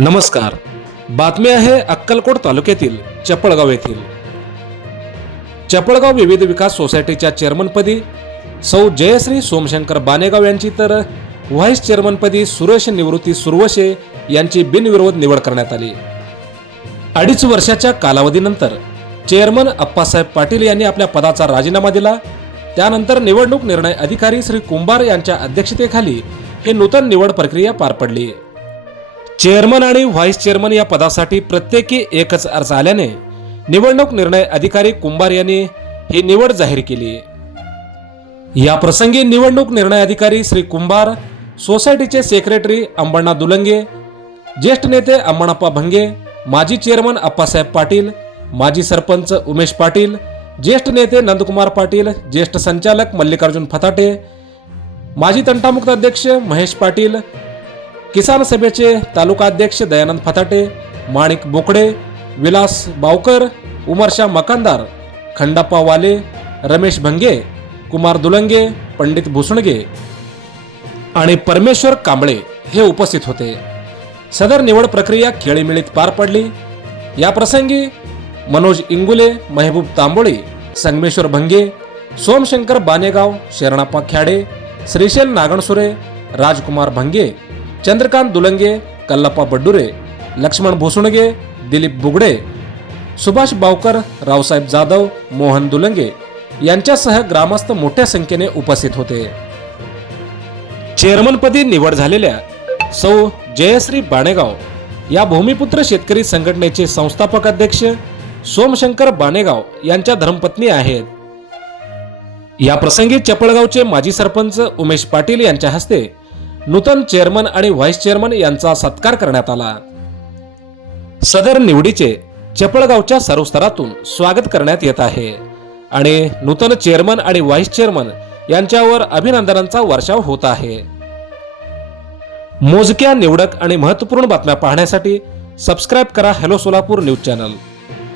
नमस्कार. बातमी आहे अक्कलकोट तालुक्यातील चपळगाव येथील. चपळगाव विविध विकास सोसायटीच्या चेअरमनपदी सौ जयश्री सोमशंकर बानेगाव यांची तर व्हाईस चेअरमनपदी सुरेश निवृत्ती सुरवशे यांची बिनविरोध निवड करण्यात आली. 2.5 वर्षाच्या कालावधीनंतर चेअरमन अप्पासाहेब पाटील यांनी आपल्या पदाचा राजीनामा दिला. त्यानंतर निवडणूक निर्णय अधिकारी श्री कुंभार यांच्या अध्यक्षतेखाली ही नूतन निवड प्रक्रिया पार पडली. चेअरमन आणि व्हाईस चेअरमन या पदासाठी प्रत्येकी एकच अर्ज आल्याने निवडणूक निर्णय अधिकारी कुंभार यांनी ही निवड जाहीर केली. या प्रसंगी निवडणूक निर्णय अधिकारी श्री कुंभार, सोसायटीचे सेक्रेटरी अंबण्णा दुलंगे, ज्येष्ठ नेते अम्मणाप्पा भंगे, माजी चेअरमन अप्पासाहेब पाटील, माजी सरपंच उमेश पाटील, ज्येष्ठ नेते नंदकुमार पाटील, ज्येष्ठ संचालक मल्लिकार्जुन फताटे, माजी तंटामुक्त अध्यक्ष महेश पाटील, किसान सभेचे तालुका अध्यक्ष दयानंद फताटे, माणिक बोकडे, विलास बावकर, उमरशा मकानदार, खंडाप्पा वाले, रमेश भंगे, कुमार दुलंगे, पंडित भुसणगे आणि परमेश्वर कांबळे हे उपस्थित होते. सदर निवड प्रक्रिया खेळीमेळीत पार पडली. या प्रसंगी मनोज इंगुले, महबूब तांबोळी, संगमेश्वर भंगे, सोमशंकर बानेगाव, शरणप्पा ख्याडे, श्रीशैल नागणसुरे, राजकुमार भंगे, चंद्रकांत दुलंगे, कल्लप्पा बड्डुरे, लक्ष्मण भुसणगे, दिलीप बुगडे, सुभाष बावकर, रावसाहेब जाधव, मोहन दुलंगे यांच्यासह ग्रामस्थ मोठ्या संख्येने उपस्थित होते. चेअरमनपदी निवड झालेल्या सौ जयश्री बानेगाव या भूमिपुत्र शेतकरी संघटनेचे संस्थापक अध्यक्ष सोमशंकर बानेगाव यांच्या धर्मपत्नी आहेत. या प्रसंगी चपळगावचे माजी सरपंच उमेश पाटील यांच्या हस्ते नूतन चेअरमन आणि व्हाईस चेअरमन यांचा सत्कार करण्यात आला. सदर निवडीचे चपळगावच्या सर्व स्तरातून स्वागत करण्यात येत आहे आणि नूतन चेअरमन आणि व्हाईस चेअरमन यांच्यावर अभिनंदनांचा वर्षाव होत आहे. मोजक्या, निवडक आणि महत्त्वपूर्ण बातम्या पाहण्यासाठी सबस्क्राईब करा हॅलो सोलापूर न्यूज चॅनल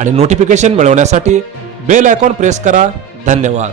आणि नोटिफिकेशन मिळवण्यासाठी बेल आयकॉन प्रेस करा. धन्यवाद.